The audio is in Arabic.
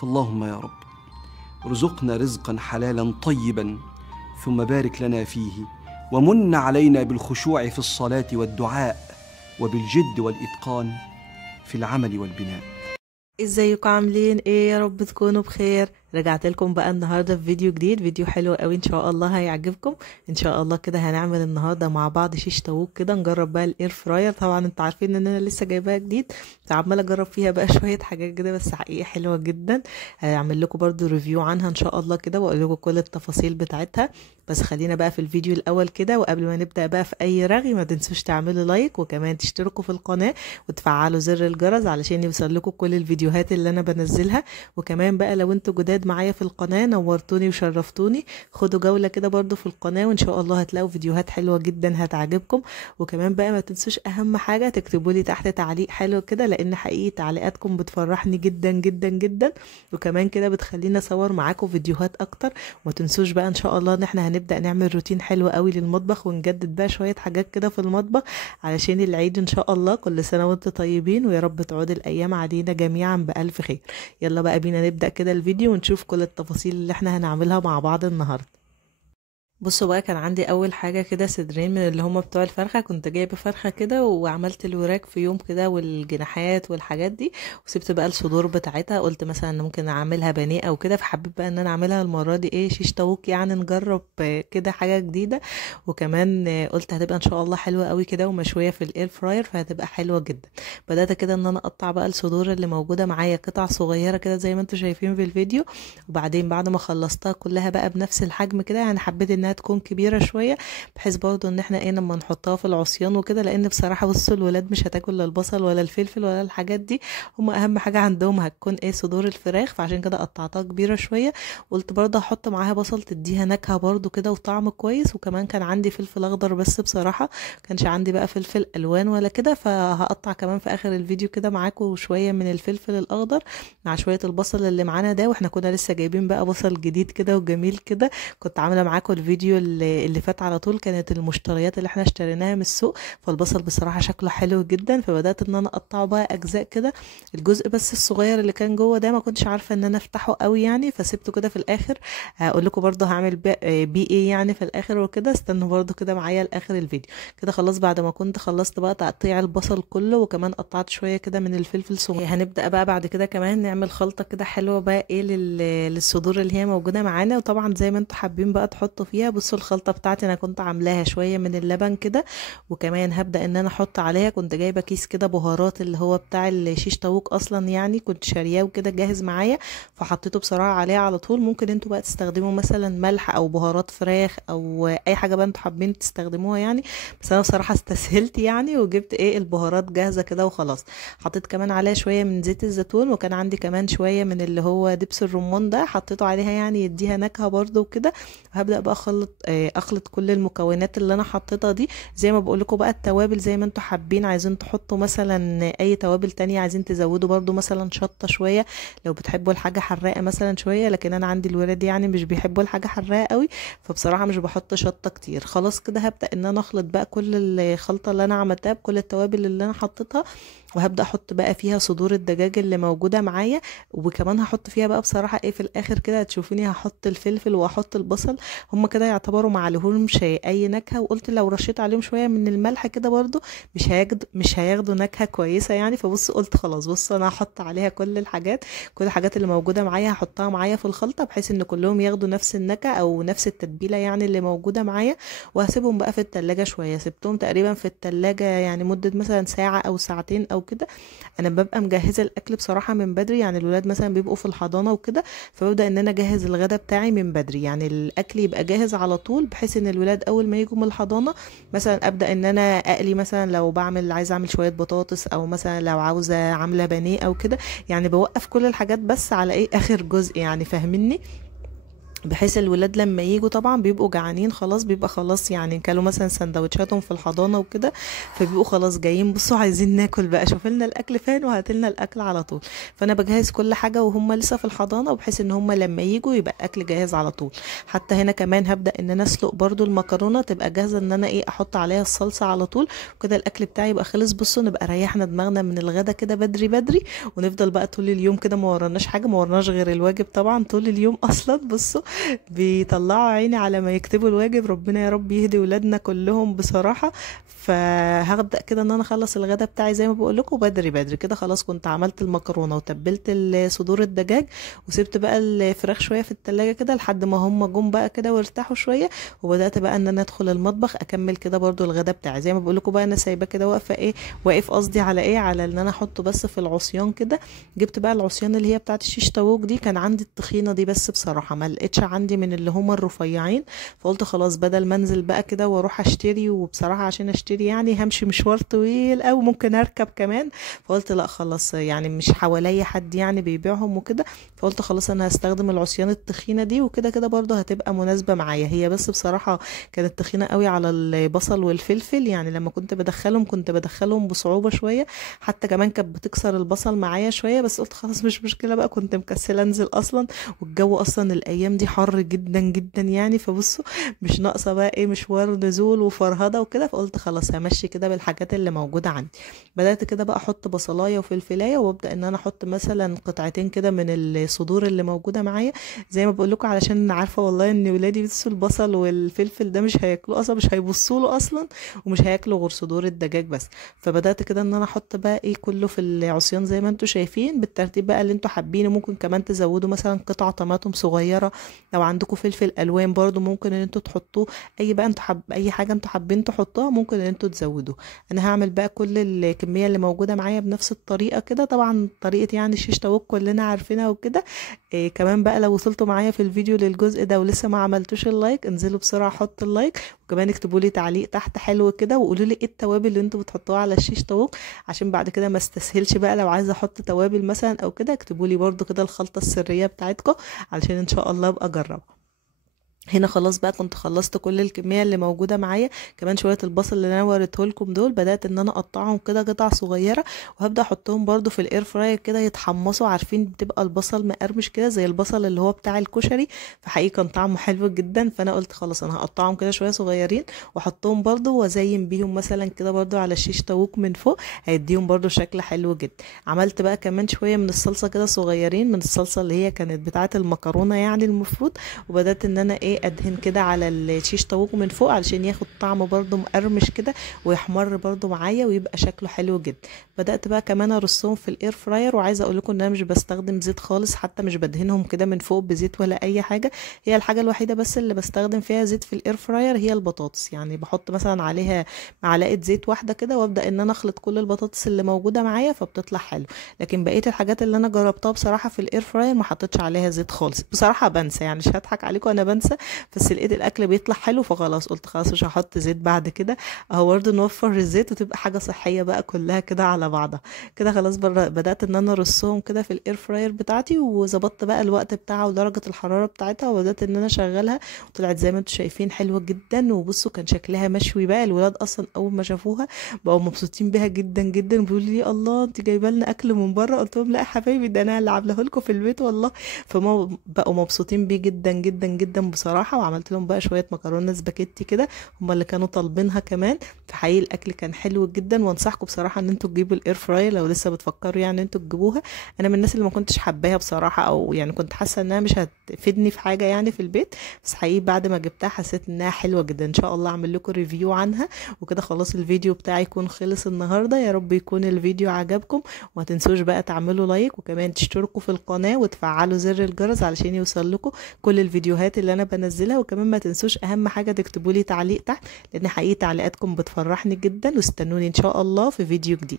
فاللهم يا رب ارزقنا رزقا حلالا طيبا، ثم بارك لنا فيه، ومن علينا بالخشوع في الصلاة والدعاء، وبالجد والإتقان في العمل والبناء. ازيكم عاملين ايه؟ يا رب تكونوا بخير. رجعت لكم بقى النهارده في فيديو جديد، فيديو حلو قوي ان شاء الله هيعجبكم. ان شاء الله كده هنعمل النهارده مع بعض شيش طاووق كده، نجرب بقى الاير فراير. طبعا انتوا عارفين ان انا لسه جايباها جديد، فعماله اجرب فيها بقى شويه حاجات كده، بس حقيقي حلوه جدا. هعمل لكم برضو ريفيو عنها ان شاء الله كده، واقول لكم كل التفاصيل بتاعتها. بس خلينا بقى في الفيديو الاول كده، وقبل ما نبدا بقى في اي رغي ما تنسوش تعملوا لايك، وكمان تشتركوا في القناه وتفعلوا زر الجرس علشان يوصل لكم كل الفيديوهات اللي انا بنزلها. وكمان بقى لو انتوا جداد معايا في القناه نورتوني وشرفتوني، خدوا جوله كده برضو في القناه، وان شاء الله هتلاقوا فيديوهات حلوه جدا هتعجبكم. وكمان بقى ما تنسوش اهم حاجه تكتبوا لي تحت تعليق حلو كده، لان حقيقي تعليقاتكم بتفرحني جدا جدا جدا، وكمان كده بتخليني اصور معاكم فيديوهات اكتر. وما تنسوش بقى ان شاء الله ان احنا هنبدا نعمل روتين حلو قوي للمطبخ، ونجدد بقى شويه حاجات كده في المطبخ علشان العيد ان شاء الله. كل سنه وانتم طيبين، ويا رب تعود الايام علينا جميعا بالف خير. يلا بقى بينا نبدا كده الفيديو ونشوف كل التفاصيل اللي احنا هنعملها مع بعض النهارده. بصوا بقى، كان عندي اول حاجه كده صدرين من اللي هما بتوع الفرخه. كنت جايبه فرخه كده وعملت الوراك في يوم كده والجناحات والحاجات دي، وسبت بقى الصدور بتاعتها. قلت مثلا ممكن اعملها بانيه او كده، فحبيت بقى ان انا اعملها المره دي ايه شيش طاووق، يعني نجرب كده حاجه جديده. وكمان قلت هتبقى ان شاء الله حلوه قوي كده ومشويه في الاير فراير، فهتبقى حلوه جدا. بدات كده ان انا اقطع بقى الصدور اللي موجوده معايا قطع صغيره كده زي ما انتم شايفين في الفيديو. وبعدين بعد ما خلصتها كلها بقى بنفس الحجم كده، يعني حبيت انها تكون كبيره شويه، بحيث برضو ان احنا ايه لما نحطها في العصيان وكده. لان بصراحه بصوا الولاد مش هتاكل لا البصل ولا الفلفل ولا الحاجات دي، هم اهم حاجه عندهم هتكون ايه صدور الفراخ، فعشان كده قطعتها كبيره شويه. قلت برضو هحط معاها بصل تديها نكهه برضو كده وطعم كويس. وكمان كان عندي فلفل اخضر، بس بصراحه كانش عندي بقى فلفل الوان ولا كده، فهقطع كمان في اخر الفيديو كده معاكم شويه من الفلفل الاخضر مع شويه البصل اللي معانا ده. واحنا كنا لسه جايبين بقى بصل جديد كده وجميل كده، كنت عامله معاكم الفيديو اللي فات على طول، كانت المشتريات اللي احنا اشتريناها من السوق. فالبصل بصراحه شكله حلو جدا، فبدات ان انا اقطعه بقى اجزاء كده. الجزء بس الصغير اللي كان جوه ده ما كنتش عارفه ان انا افتحه قوي يعني، فسبته كده في الاخر. هقول لكم برده هعمل بيه ايه يعني في الاخر وكده. استنوا برده كده معايا لاخر الفيديو. كده خلاص بعد ما كنت خلصت بقى تقطيع البصل كله، وكمان قطعت شويه كده من الفلفل صغير. هنبدا بقى بعد كده كمان نعمل خلطه كده حلوه بقى ايه للصدور اللي هي موجوده معانا. وطبعا زي ما انتم حابين بقى تحطوا فيها. بصوا الخلطه بتاعتي انا كنت عاملاها شويه من اللبن كده، وكمان هبدا ان انا احط عليها، كنت جايبه كيس كده بهارات اللي هو بتاع الشيش طاووق اصلا، يعني كنت شارياه وكده جاهز معايا، فحطيته بصراحه عليه على طول. ممكن انتوا بقى تستخدموا مثلا ملح او بهارات فراخ او اي حاجه بقى انتوا حابين تستخدموها يعني، بس انا بصراحه استسهلت يعني وجبت ايه البهارات جاهزه كده وخلاص. حطيت كمان عليها شويه من زيت الزيتون، وكان عندي كمان شويه من اللي هو دبس الرمان ده حطيته عليها يعني يديها نكهه برده وكده. وهبدا بقى اخلط كل المكونات اللي انا حطيتها دي. زي ما بقول لكم بقى التوابل زي ما انتوا حابين، عايزين تحطوا مثلا اي توابل تانية، عايزين تزودوا برضو مثلا شطه شويه لو بتحبوا الحاجه حراقه مثلا شويه، لكن انا عندي الولاد يعني مش بيحبوا الحاجه حراقه قوي، فبصراحه مش بحط شطه كتير. خلاص كده هبدا ان انا اخلط بقى كل الخلطه اللي انا عملتها بكل التوابل اللي انا حطيتها، وهبدا احط بقى فيها صدور الدجاج اللي موجوده معايا. وكمان هحط فيها بقى بصراحه ايه في الاخر كده هتشوفوني هحط الفلفل واحط البصل، هم كده يعتبروا معلهمش اي نكهه. وقلت لو رشيت عليهم شويه من الملح كده برضو مش هياخدوا نكهه كويسه يعني. فبص قلت خلاص، بص انا هحط عليها كل الحاجات اللي موجوده معايا هحطها معايا في الخلطه، بحيث ان كلهم ياخدوا نفس النكهه او نفس التتبيله يعني اللي موجوده معايا. وهسيبهم بقى في التلاجة شويه. سبتهم تقريبا في التلاجة يعني مده مثلا ساعه او ساعتين او كده. انا ببقى مجهزه الاكل بصراحه من بدري، يعني الولاد مثلا بيبقوا في الحضانه وكده، فببدا ان انا اجهز الغدا بتاعي من بدري، يعني الاكل يبقى جاهز على طول، بحيث ان الولاد اول ما يجوا من الحضانه مثلا ابدا ان انا اقلي، مثلا لو عايزه اعمل شويه بطاطس، او مثلا لو عاوزه عامله بانيه او كده، يعني بوقف كل الحاجات بس على ايه اخر جزء يعني، فاهميني؟ بحيث الولاد لما يجوا طبعا بيبقوا جعانين خلاص، بيبقى خلاص يعني كلوا مثلا سندوتشاتهم في الحضانه وكده، فبيبقوا خلاص جايين بصوا عايزين ناكل بقى، شوف لنا الاكل فين وهاتلنا الاكل على طول. فانا بجهز كل حاجه وهم لسه في الحضانه، وبحيث ان هم لما يجوا يبقى الاكل جاهز على طول. حتى هنا كمان هبدا ان انا اسلق برده المكرونه تبقى جاهزه، ان انا احط عليها الصلصه على طول، وكده الاكل بتاعي يبقى خلص. بصوا نبقى ريحنا دماغنا من الغدا كده بدري بدري، ونفضل بقى طول اليوم كده ما وراناش حاجه، ما وراناش غير الواجب طبعا طول اليوم اصلا. بصوا بيطلعوا عيني على ما يكتبوا الواجب، ربنا يا رب يهدي ولادنا كلهم بصراحة. فهبدأ كده ان انا اخلص الغدا بتاعي زي ما بقول لكم بدري بدري كده. خلاص كنت عملت المكرونة وتبلت صدور الدجاج، وسبت بقى الفراخ شوية في التلاجة كده لحد ما هم جم بقى كده وارتاحوا شوية، وبدأت بقى ان انا ادخل المطبخ اكمل كده برضو الغدا بتاعي زي ما بقول لكم. بقى انا سايباه كده واقفة واقف قصدي على ان انا احطه بس في العصيان كده. جبت بقى العصيان اللي هي بتاعت الشيش طاووق دي، كان عندي التخينة دي بس بصراحة ما لقيتش عندي من اللي هما الرفيعين، فقلت خلاص بدل ما انزل بقى كده واروح اشتري، وبصراحه عشان اشتري يعني همشي مشوار طويل او ممكن اركب كمان، فقلت لا خلاص يعني مش حواليا حد يعني بيبيعهم وكده، فقلت خلاص انا هستخدم العصيان التخينه دي، وكده كده برضه هتبقى مناسبه معايا هي. بس بصراحه كانت تخينه قوي على البصل والفلفل، يعني لما كنت بدخلهم بصعوبه شويه، حتى كمان كانت بتكسر البصل معايا شويه، بس قلت خلاص مش مشكله بقى، كنت مكسله انزل اصلا، والجو اصلا الايام دي حر جدا جدا يعني، فبصوا مش ناقصه بقى مشوار نزول وفرهده وكده، فقلت خلاص همشي كده بالحاجات اللي موجوده عندي. بدات كده بقى احط بصلايه وفلفلايه، وابدا ان انا احط مثلا قطعتين كده من الصدور اللي موجوده معايا زي ما بقول لكم، علشان عارفه والله ان ولادي بيبصوا البصل والفلفل ده مش هياكلوه اصلا، مش هيبصوا له اصلا، ومش هياكلوا غير صدور الدجاج بس. فبدات كده ان انا احط بقى كله في العصيان زي ما انتم شايفين بالترتيب بقى اللي انتم حابينه. ممكن كمان تزودوا مثلا قطع طماطم صغيره، لو عندكم فلفل الوان برضو ممكن ان انتوا تحطوه، اي بقى انتوا اي حاجه انتوا حابين تحطوها ممكن ان انتوا تزودوه. انا هعمل بقى كل الكميه اللي موجوده معايا بنفس الطريقه كده، طبعا طريقه يعني الشيش طاووق كلنا عارفينها وكده. كمان بقى لو وصلتوا معايا في الفيديو للجزء ده ولسه ما عملتوش اللايك، انزلوا بسرعه حط اللايك، وكمان اكتبوا لي تعليق تحت حلو كده، وقولوا لي ايه التوابل اللي انتوا بتحطوها على الشيش طاووق، عشان بعد كده ما استسهلش بقى لو عايزه احط توابل مثلا او كده، اكتبوا لي برضو كده الخلطه السريه بتاعتكم علشان ان شاء الله ابقى اجربها. هنا خلاص بقى كنت خلصت كل الكميه اللي موجوده معايا. كمان شويه البصل اللي انا وريته لكم دول بدات ان انا اقطعهم كده قطع صغيره، وهبدا احطهم برده في الاير فراير كده يتحمصوا. عارفين بتبقى البصل مقرمش كده زي البصل اللي هو بتاع الكشري، فحقيقي كان طعمه حلو جدا. فانا قلت خلاص انا هقطعهم كده شويه صغيرين واحطهم برده وازين بيهم مثلا كده برده على الشيش طاووق من فوق، هيديهم برده شكل حلو جدا. عملت بقى كمان شويه من الصلصه كده صغيرين، من الصلصه اللي هي كانت بتاعه المكرونه يعني المفروض، وبدات ان انا ادهن كده على الشيش طاووق من فوق علشان ياخد طعم برده مقرمش كده ويحمر برده معايا ويبقى شكله حلو جدا. بدات بقى كمان ارصهم في الاير فراير، وعايزه اقول لكم ان انا مش بستخدم زيت خالص، حتى مش بدهنهم كده من فوق بزيت ولا اي حاجه. هي الحاجه الوحيده بس اللي بستخدم فيها زيت في الاير فراير هي البطاطس، يعني بحط مثلا عليها معلقه زيت واحده كده، وابدا ان انا اخلط كل البطاطس اللي موجوده معايا فبتطلع حلو. لكن بقيه الحاجات اللي انا جربتها بصراحه في الاير فراير ما حطيتش عليها زيت خالص بصراحه، بنسى يعني مش هضحك عليكم انا بنسى، بس لقيت الاكل بيطلع حلو فخلاص قلت خلاص مش هحط زيت بعد كده، اهو برده نوفر الزيت وتبقى حاجه صحيه بقى كلها كده على بعضها كده. خلاص بدات ان انا ارصهم كده في الاير فراير بتاعتي، وظبطت بقى الوقت بتاعها ودرجه الحراره بتاعتها، وبدات ان انا اشغلها، وطلعت زي ما انتم شايفين حلوه جدا. وبصوا كان شكلها مشوي بقى، الولاد اصلا اول ما شافوها بقوا مبسوطين بيها جدا جدا، بيقولوا لي الله انت جايبه لنا اكل من بره، قلت لهم لا يا حبايبي ده انا اللي عاملاه لكم في البيت والله. فما بقوا مبسوطين بيه جدا جدا جدا بصراحه. وعملت لهم بقى شويه مكرونه سباكيتي كده هم اللي كانوا طالبينها كمان، فحقيقي الاكل كان حلو جدا. وانصحكم بصراحه ان انتوا تجيبوا الاير فراير لو لسه بتفكروا يعني انتوا تجيبوها. انا من الناس اللي ما كنتش حباها بصراحه، او يعني كنت حاسه انها مش هتفيدني في حاجه يعني في البيت، بس حقيقي بعد ما جبتها حسيت انها حلوه جدا. ان شاء الله اعمل لكم ريفيو عنها. وكده خلاص الفيديو بتاعي يكون خلص النهارده، يا رب يكون الفيديو عجبكم، وما تنسوش بقى تعملوا لايك، وكمان تشتركوا في القناه وتفعلوا زر الجرس علشان يوصل لكم كل الفيديوهات اللي انا بنزلها. وكمان ما تنسوش اهم حاجه تكتبوا لي تعليق تحت، لان حقيقي تعليقاتكم بتفرحني جدا. واستنوني ان شاء الله في فيديو جديد.